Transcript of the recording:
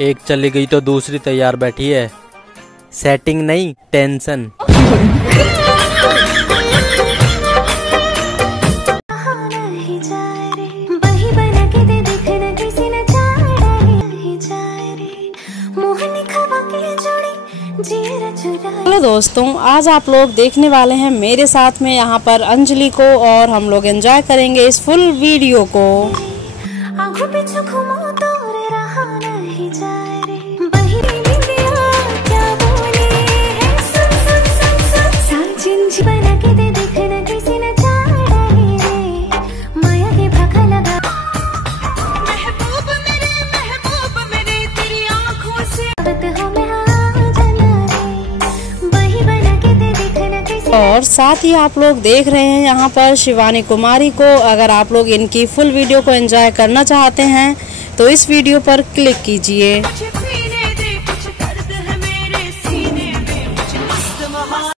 एक चली गई तो दूसरी तैयार बैठी है। सेटिंग नहीं, टेंशन। हेलो दोस्तों, आज आप लोग देखने वाले हैं मेरे साथ में यहाँ पर अंजलि को, और हम लोग एंजॉय करेंगे इस फुल वीडियो को। और साथ ही आप लोग देख रहे हैं यहाँ पर शिवानी कुमारी को। अगर आप लोग इनकी फुल वीडियो को एंजॉय करना चाहते हैं तो इस वीडियो पर क्लिक कीजिए।